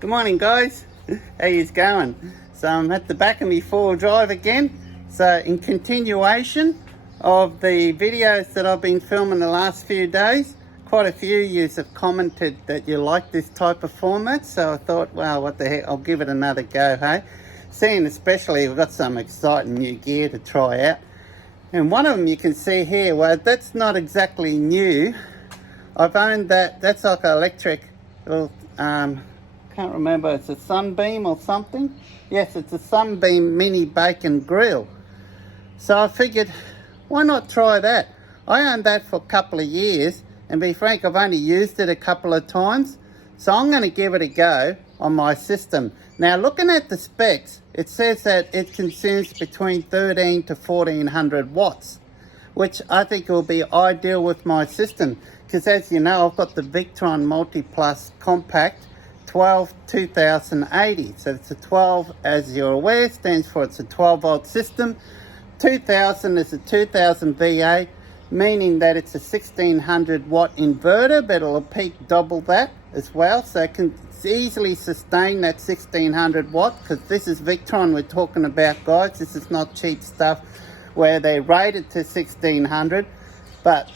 Good morning, guys. How yous going? So I'm at the back of my four-wheel drive again. So in continuation of the videos that I've been filming the last few days, quite a few of yous have commented that you like this type of format. So I thought, well, what the heck, I'll give it another go, hey? Seeing especially we've got some exciting new gear to try out. And one of them you can see here, well, that's not exactly new. I've owned that. That's like an electric little, can't remember, it's a Sunbeam or something. Yes, it's a Sunbeam mini bacon grill. So I figured, why not try that? I owned that for a couple of years, and to be frank, I've only used it a couple of times. So I'm going to give it a go on my system. Now, looking at the specs, it says that it consumes between 13 to 1400 watts, which I think will be ideal with my system. Because as you know, I've got the Victron Mulitplus Compact 2080. So it's a 12, as you're aware, stands for it's a 12 volt system. 2000 is a 2000 VA, meaning that it's a 1600 watt inverter, but it'll peak double that as well. So it can easily sustain that 1600 watt, because this is Victron we're talking about, guys. This is not cheap stuff where they rate it to 1600. But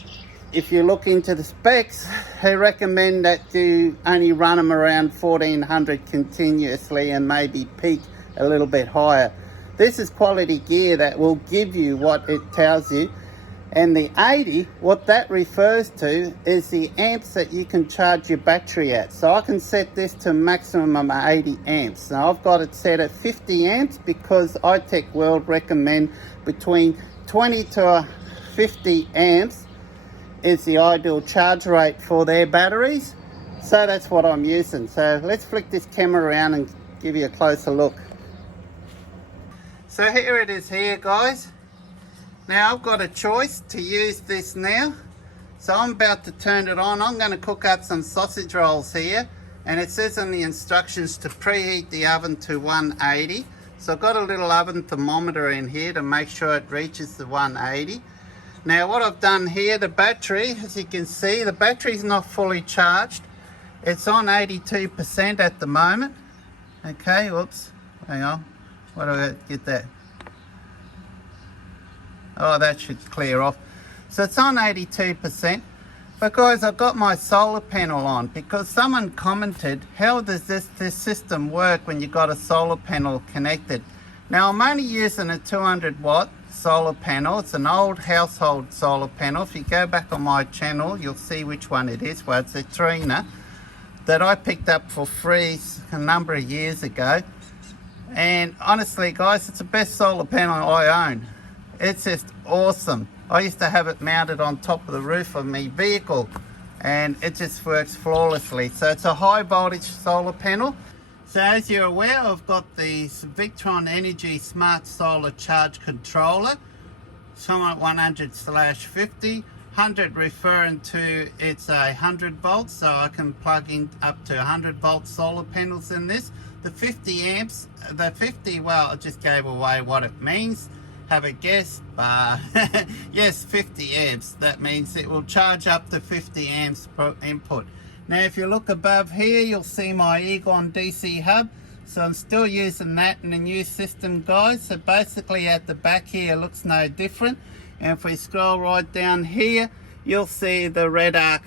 if you look into the specs, they recommend that you only run them around 1400 continuously and maybe peak a little bit higher. This is quality gear that will give you what it tells you. And the 80, what that refers to is the amps that you can charge your battery at. So I can set this to a maximum of 80 amps. Now I've got it set at 50 amps because iTech World recommend between 20 to 50 amps is the ideal charge rate for their batteries. So that's what I'm using. So let's flick this camera around and give you a closer look. So here it is here, guys. Now I've got a choice to use this now. So I'm about to turn it on. I'm going to cook up some sausage rolls here. And it says in the instructions to preheat the oven to 180. So I've got a little oven thermometer in here to make sure it reaches the 180. Now what I've done here, the battery, as you can see, the battery's not fully charged. It's on 82% at the moment. Okay, whoops, hang on. Where do I get that? Oh, that should clear off. So it's on 82%. But guys, I've got my solar panel on because someone commented, how does this system work when you've got a solar panel connected? Now I'm only using a 200 watt solar panel. It's an old household solar panel. If you go back on my channel, you'll see which one it is. Well, it's a Trina that I picked up for free a number of years ago. And honestly, guys, it's the best solar panel I own. It's just awesome. I used to have it mounted on top of the roof of my vehicle and it just works flawlessly. So it's a high voltage solar panel. So as you're aware, I've got the Victron Energy Smart Solar Charge Controller. So I'm at 100/50. 100 referring to it's 100 volts, so I can plug in up to 100 volt solar panels in this. The 50 amps, the 50, well, I just gave away what it means. Have a guess? Yes, 50 amps. That means it will charge up to 50 amps per input. Now, if you look above here, you'll see my Egon DC hub. So I'm still using that in the new system, guys. So basically at the back here, it looks no different. And if we scroll right down here, you'll see the Red Arc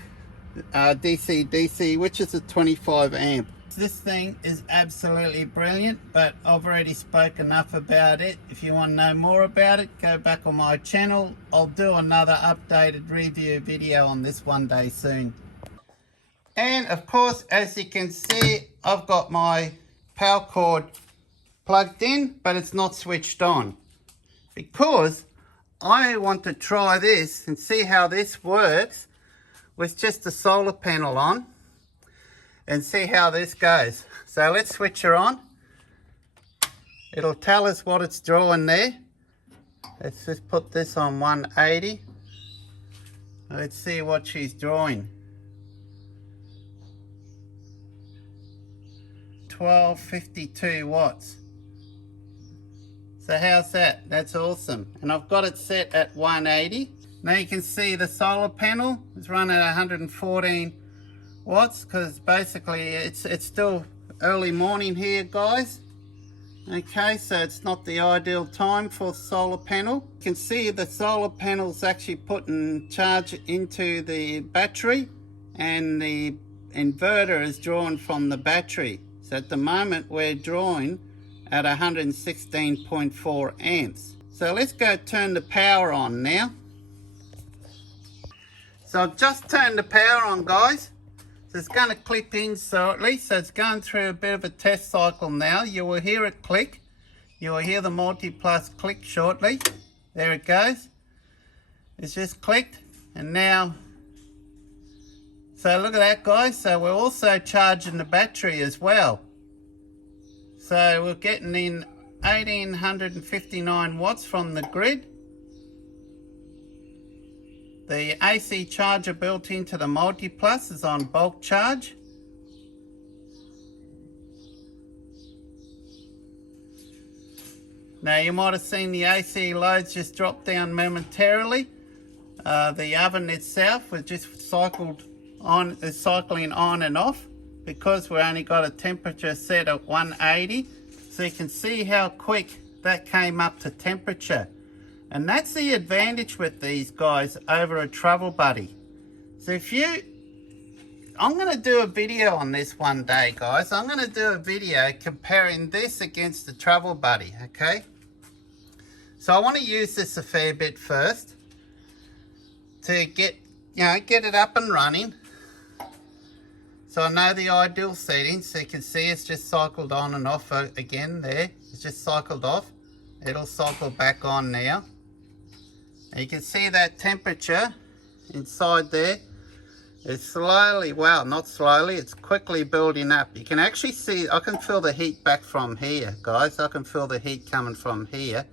DC, which is a 25 amp. This thing is absolutely brilliant, but I've already spoke enough about it. If you want to know more about it, go back on my channel. I'll do another updated review video on this one day soon. And of course, as you can see, I've got my power cord plugged in, but it's not switched on because I want to try this and see how this works with just the solar panel on and see how this goes. So let's switch her on. It'll tell us what it's drawing there. Let's just put this on 180. Let's see what she's drawing. 1252 watts. So how's that? That's awesome. And I've got it set at 180. Now you can see the solar panel is running at 114 watts because basically it's still early morning here, guys. Okay, so it's not the ideal time for solar panel. You can see the solar panel's actually putting charge into the battery, and the inverter is drawn from the battery. So at the moment we're drawing at 116.4 amps. So let's go turn the power on now. So I've just turned the power on, guys. So it's going to click in shortly. So it's going through a bit of a test cycle now. You will hear it click. You will hear the Mulitplus click shortly. There it goes. It's just clicked. And now, so look at that, guys. So we're also charging the battery as well. So we're getting in 1859 watts from the grid. The AC charger built into the Mulitplus is on bulk charge. Now you might have seen the AC loads just drop down momentarily. The oven itself was just cycling on and off because we only got a temperature set at 180. So you can see how quick that came up to temperature. And that's the advantage with these guys over a Travel Buddy. So I'm going to do a video on this one day, guys. I'm going to do a video comparing this against the Travel Buddy, okay? So I want to use this a fair bit first to get it up and running. So I know the ideal settings. So you can see it's just cycled on and off again there. It's just cycled off. It'll cycle back on now. And you can see that temperature inside there. It's slowly, well, not slowly, it's quickly building up. You can actually see, I can feel the heat back from here, guys. I can feel the heat coming from here.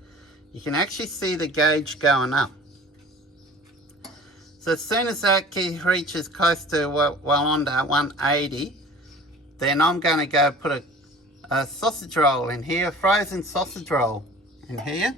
You can actually see the gauge going up. So as soon as that key reaches close to, well under 180, then I'm going to go put a sausage roll in here, a frozen sausage roll in here.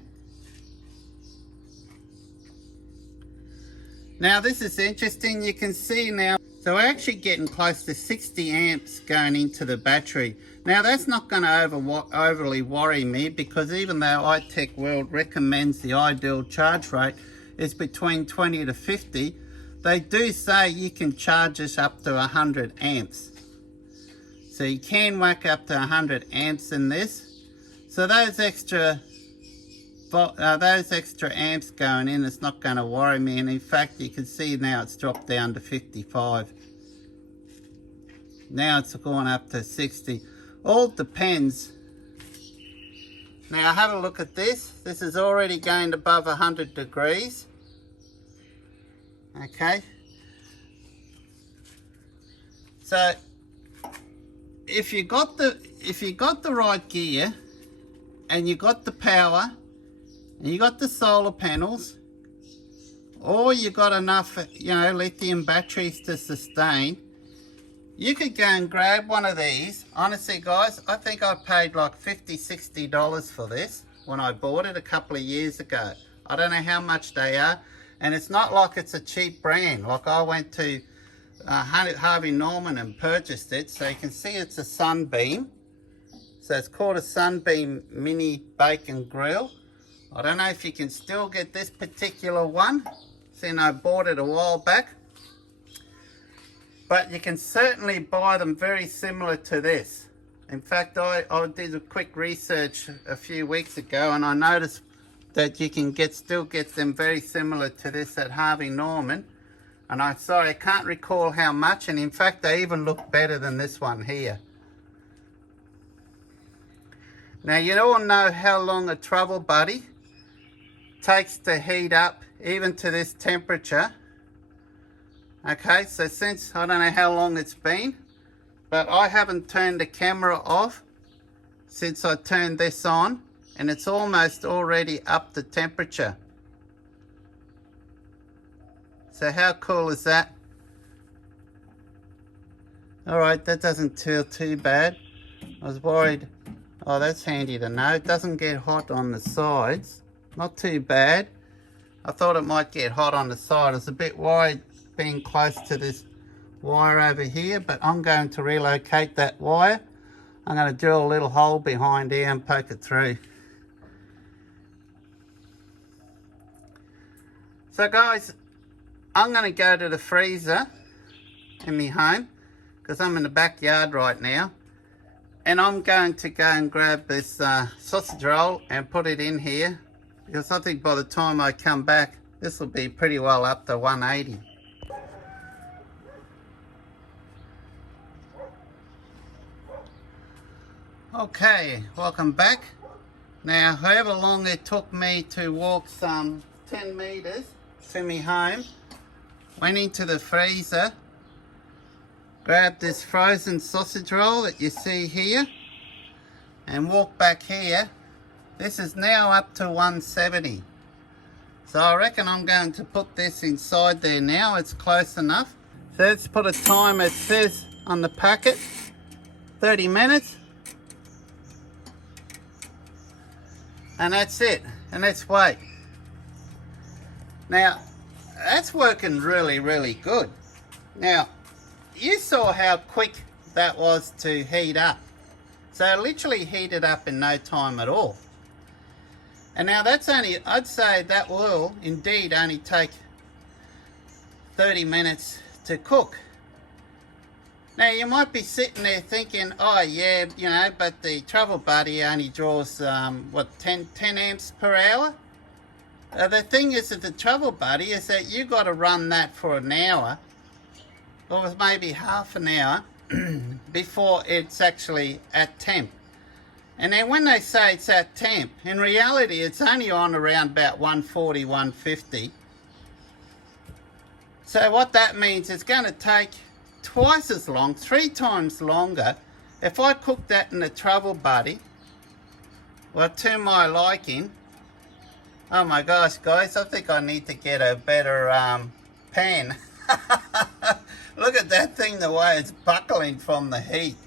Now this is interesting, you can see now, so we're actually getting close to 60 amps going into the battery. Now that's not going to overly worry me, because even though iTech World recommends the ideal charge rate is between 20 to 50, they do say you can charge this up to 100 amps. So you can whack up to 100 amps in this. So those extra amps going in, it's not going to worry me. And in fact, you can see now it's dropped down to 55. Now it's going up to 60. All depends. Now have a look at this. This is already going above 100 degrees. Okay. So if you got the right gear, and you got the power, and you got the solar panels, or you got enough, lithium batteries to sustain, you could go and grab one of these. Honestly, guys, I think I paid like $50–60 for this when I bought it a couple of years ago. I don't know how much they are, and it's not like it's a cheap brand. Like I went to Harvey Norman and purchased it. So you can see it's a Sunbeam. So it's called a Sunbeam Mini Bacon Grill. I don't know if you can still get this particular one, seeing I bought it a while back. But you can certainly buy them very similar to this. In fact, I did a quick research a few weeks ago, and I noticed that you can still get them very similar to this at Harvey Norman. And I can't recall how much, and in fact they even look better than this one here. Now you all know how long a Travel Buddy takes to heat up even to this temperature. Okay, so since, I don't know how long it's been, but I haven't turned the camera off since I turned this on, and it's almost already up to temperature. So how cool is that? Alright, that doesn't feel too bad. I was worried. Oh, that's handy to know. It doesn't get hot on the sides. Not too bad. I thought it might get hot on the side. I was a bit worried being close to this wire over here, but I'm going to relocate that wire. I'm going to drill a little hole behind here and poke it through. So guys, I'm going to go to the freezer in my home because I'm in the backyard right now, and I'm going to go and grab this sausage roll and put it in here, because I think by the time I come back this will be pretty well up to 180. Okay, welcome back. Now, however long it took me to walk some 10 meters to me home, went into the freezer, grabbed this frozen sausage roll that you see here, and walked back here. This is now up to 170. So I reckon I'm going to put this inside there now. It's close enough. So let's put a time. It says on the packet 30 minutes. And that's it. And let's wait. Now, that's working really, really good. Now, you saw how quick that was to heat up. So it literally heated up in no time at all. And now that's only, I'd say that will indeed only take 30 minutes to cook. Now you might be sitting there thinking, oh yeah, you know, but the Travel Buddy only draws, what, 10 amps per hour? The thing is that the Travel Buddy is that you got to run that for an hour, or maybe half an hour, before it's actually at temp. And then when they say it's at temp, in reality it's only on around about 140, 150. So what that means, it's going to take twice as long, 3 times longer. If I cook that in the Travel Buddy, well, to my liking, oh my gosh, guys, I think I need to get a better pan. Look at that thing, the way it's buckling from the heat.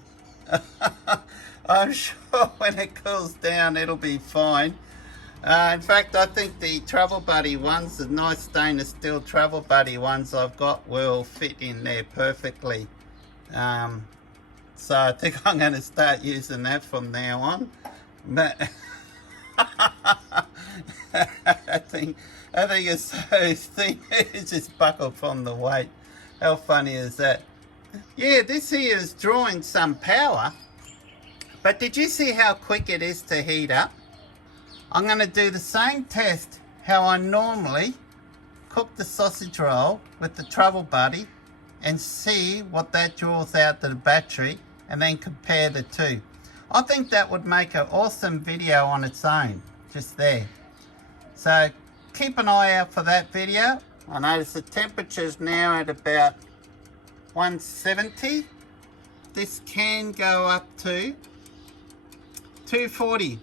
I'm sure when it cools down it'll be fine. In fact, I think the Travel Buddy ones, the nice stainless steel Travel Buddy ones I've got, will fit in there perfectly. So I think I'm going to start using that from now on. But I think it's so thin, it's just buckled from the weight. How funny is that? Yeah, this here is drawing some power, but did you see how quick it is to heat up? I'm going to do the same test how I normally cook the sausage roll with the Travel Buddy and see what that draws out to the battery, and then compare the two. I think that would make an awesome video on its own, just there. So keep an eye out for that video. I notice the temperature's now at about 170. This can go up to 240.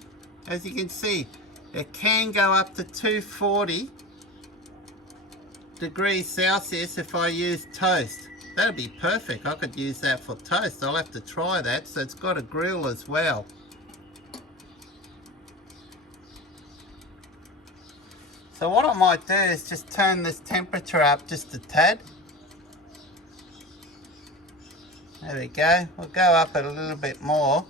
As you can see, it can go up to 240 degrees Celsius if I use toast. That'd be perfect. I could use that for toast. I'll have to try that. So it's got a grill as well. So what I might do is just turn this temperature up just a tad. There we go. We'll go up a little bit more.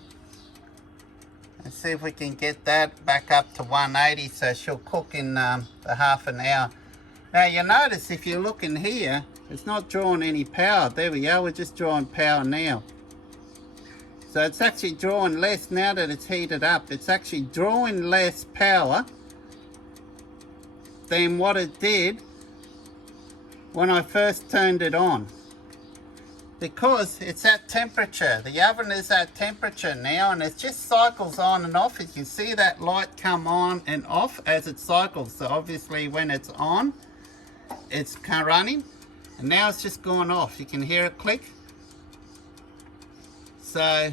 And see if we can get that back up to 180, so she'll cook in the half an hour. Now you notice if you look in here, it's not drawing any power. There we go, we're just drawing power now. So it's actually drawing less now that it's heated up. It's actually drawing less power than what it did when I first turned it on. Because it's at temperature. The oven is at temperature now, and it just cycles on and off. You can see that light come on and off as it cycles. So obviously when it's on, it's running, and now it's just gone off. You can hear it click. So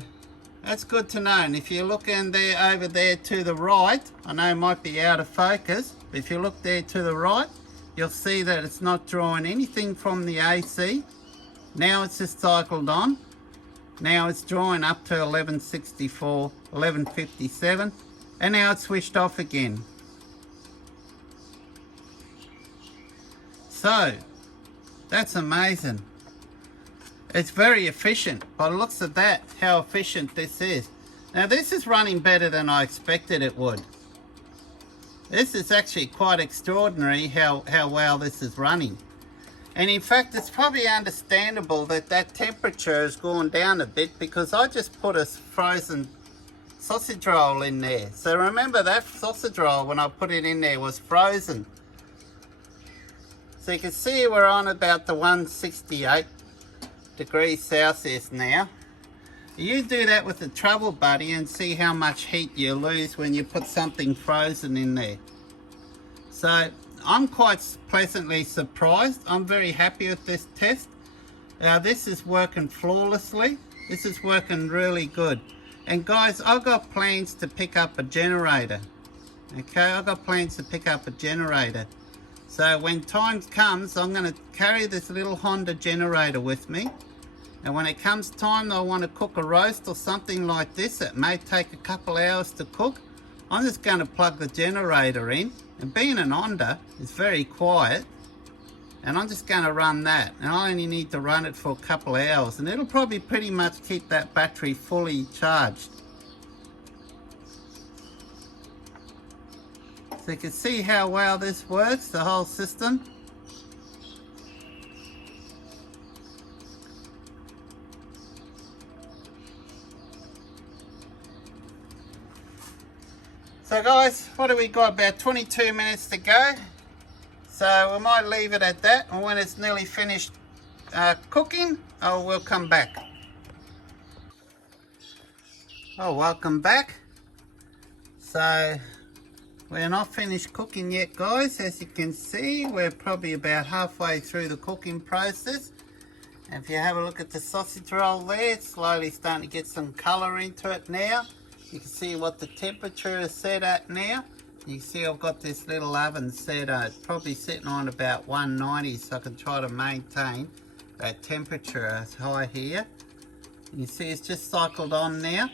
that's good to know. And if you look in there, over there to the right, I know it might be out of focus, but if you look there to the right, you'll see that it's not drawing anything from the AC. Now it's just cycled on. Now it's drawing up to 1164, 1157, and now it's switched off again. So that's amazing. It's very efficient. By the looks of that, how efficient this is. Now this is running better than I expected it would. This is actually quite extraordinary how well this is running. And in fact, it's probably understandable that that temperature has gone down a bit because I just put a frozen sausage roll in there. So remember that sausage roll when I put it in there was frozen. So you can see we're on about the 168 degrees Celsius now. You do that with the Trouble Buddy and see how much heat you lose when you put something frozen in there. So I'm quite pleasantly surprised. I'm very happy with this test. Now this is working flawlessly. This is working really good. And guys, I've got plans to pick up a generator. Okay, I've got plans to pick up a generator. So when time comes, I'm going to carry this little Honda generator with me. And when it comes time I want to cook a roast or something like this, it may take a couple hours to cook. I'm just going to plug the generator in, and being an Honda, it's very quiet, and I'm just going to run that, and I only need to run it for a couple hours, and it'll probably pretty much keep that battery fully charged. So you can see how well this works, the whole system. So guys, what do we got? About 22 minutes to go. So we might leave it at that, and when it's nearly finished cooking, we'll come back. Oh, welcome back. So we're not finished cooking yet, guys. As you can see, we're probably about halfway through the cooking process. And if you have a look at the sausage roll there, it's slowly starting to get some colour into it now. You can see what the temperature is set at now. You can see I've got this little oven set at probably sitting on about 190, so I can try to maintain that temperature as high here. You see it's just cycled on now.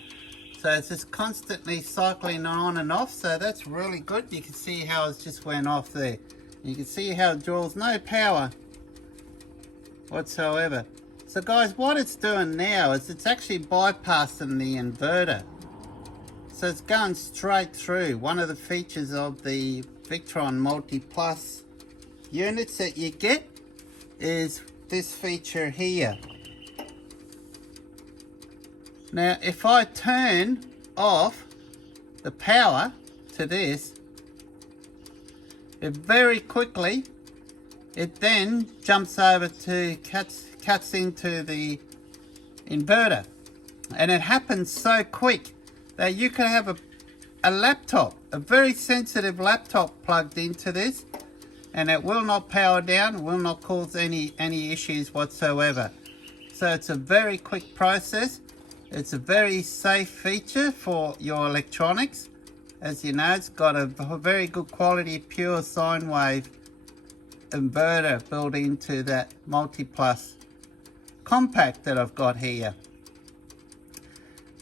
So it's just constantly cycling on and off, so that's really good. You can see how it just went off there. You can see how it draws no power whatsoever. So guys, what it's doing now is it's actually bypassing the inverter. So it's going straight through. One of the features of the Victron Mulitplus units that you get is this feature here. Now if I turn off the power to this, it very quickly, it then jumps over to cuts into the inverter, and it happens so quick that you can have a laptop, a very sensitive laptop plugged into this, and it will not power down, will not cause any issues whatsoever. So it's a very quick process. It's a very safe feature for your electronics. As you know, it's got a very good quality pure sine wave inverter built into that Mulitplus Compact that I've got here.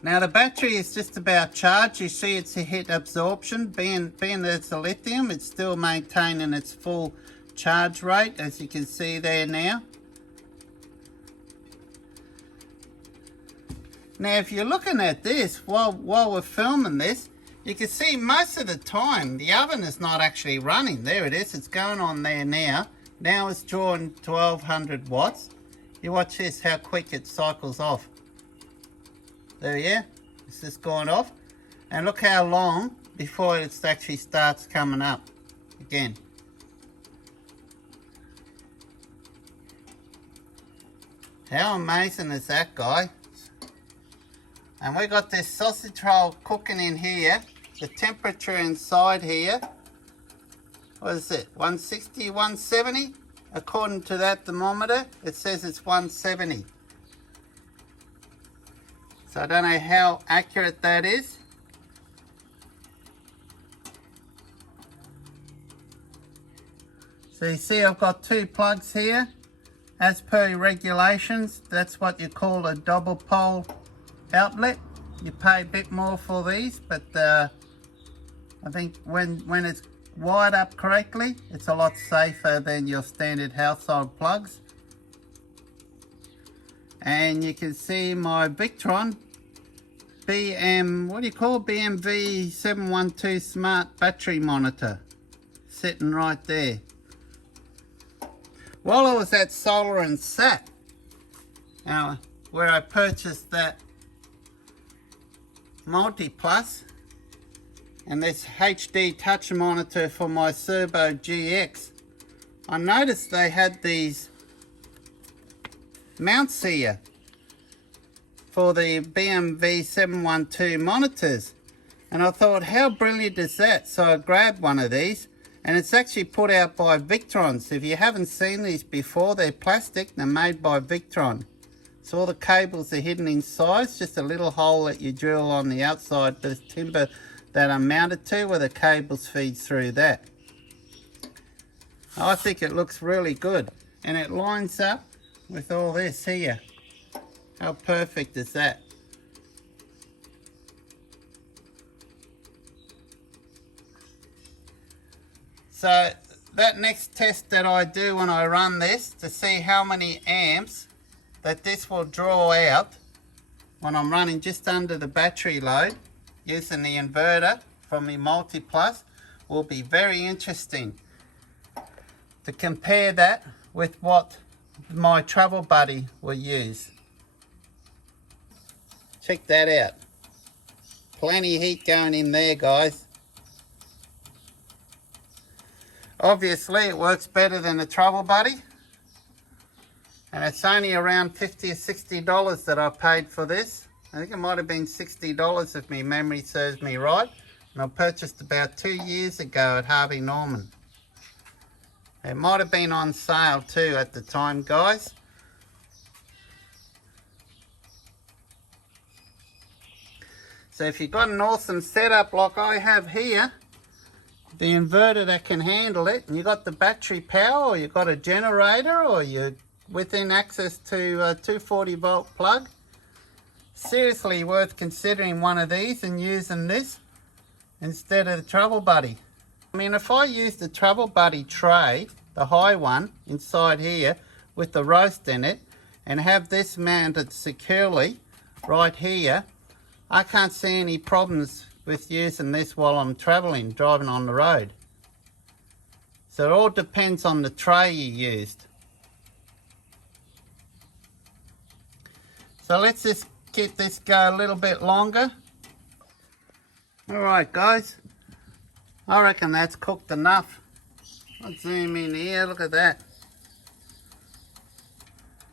Now the battery is just about charged. You see it's a hit absorption. Being that it's a lithium, it's still maintaining its full charge rate, as you can see there now. Now if you're looking at this while we're filming this, you can see most of the time the oven is not actually running. There it is, it's going on there now. Now it's drawing 1200 watts. You watch this, how quick it cycles off. There, yeah, it's just gone off. And look how long before it actually starts coming up again. How amazing is that, guy? And we got this sausage roll cooking in here. The temperature inside here, what is it, 160, 170? According to that thermometer, it says it's 170. So I don't know how accurate that is. So you see I've got two plugs here. As per regulations, that's what you call a double pole outlet. You pay a bit more for these, but I think when it's wired up correctly, it's a lot safer than your standard household plugs. And you can see my Victron what do you call it? BMV 712 smart battery monitor sitting right there. While I was at Solar and Sat, where I purchased that Mulitplus and this HD touch monitor for my Cerbo GX, I noticed they had these mounts here for the BMV 712 monitors, and I thought, how brilliant is that? So I grabbed one of these, and it's actually put out by Victron. So if you haven't seen these before, they're plastic, they're made by Victron. So all the cables are hidden inside. It's just a little hole that you drill on the outside for the timber that I'm mounted to, where the cables feed through that. I think it looks really good, and it lines up with all this here. How perfect is that? So that next test that I do when I run this to see how many amps that this will draw out when I'm running just under the battery load using the inverter from the Mulitplus will be very interesting to compare that with what my travel buddy will use. Check that out. Plenty of heat going in there, guys. Obviously it works better than the travel buddy, and it's only around $50 or $60 that I paid for this. I think it might have been $60 if my memory serves me right, and I purchased about 2 years ago at Harvey Norman. It might have been on sale too at the time, guys. So if you've got an awesome setup like I have here, the inverter that can handle it, and you got the battery power, or you've got a generator, or you're within access to a 240 volt plug, seriously worth considering one of these and using this instead of the travel buddy. I mean, if I use the travel buddy tray, the high one inside here with the roast in it, and have this mounted securely right here, I can't see any problems with using this while I'm driving on the road. So it all depends on the tray you used. So let's just keep this go a little bit longer. Alright guys, I reckon that's cooked enough. I'll zoom in here, look at that.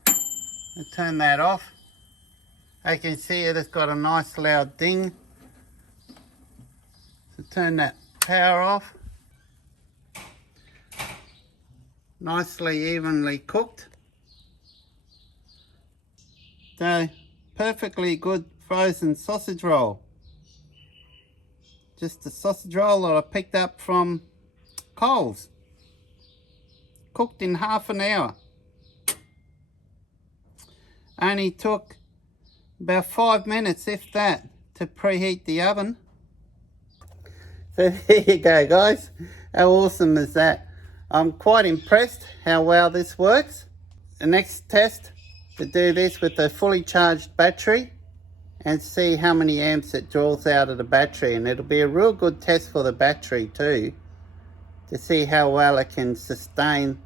I'll turn that off. You can see it's got a nice loud ding. So turn that power off. Nicely evenly cooked. So perfectly good frozen sausage roll. Just a sausage roll that I picked up from Coles. Cooked in half an hour. Only took about 5 minutes, if that, to preheat the oven. So there you go guys, how awesome is that? I'm quite impressed how well this works. The next test, to do this with a fully charged battery and see how many amps it draws out of the battery, and it'll be a real good test for the battery too, to see how well it can sustain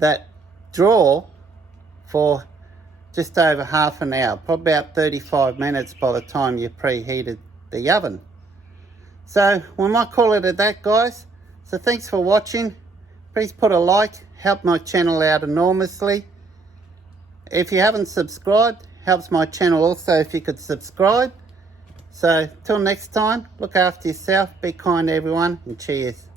that draw for just over half an hour, probably about 35 minutes by the time you preheated the oven. So we might call it at that guys. So thanks for watching. Please put a like, help my channel out enormously. If you haven't subscribed, helps my channel also if you could subscribe. So till next time, look after yourself, be kind everyone, and cheers.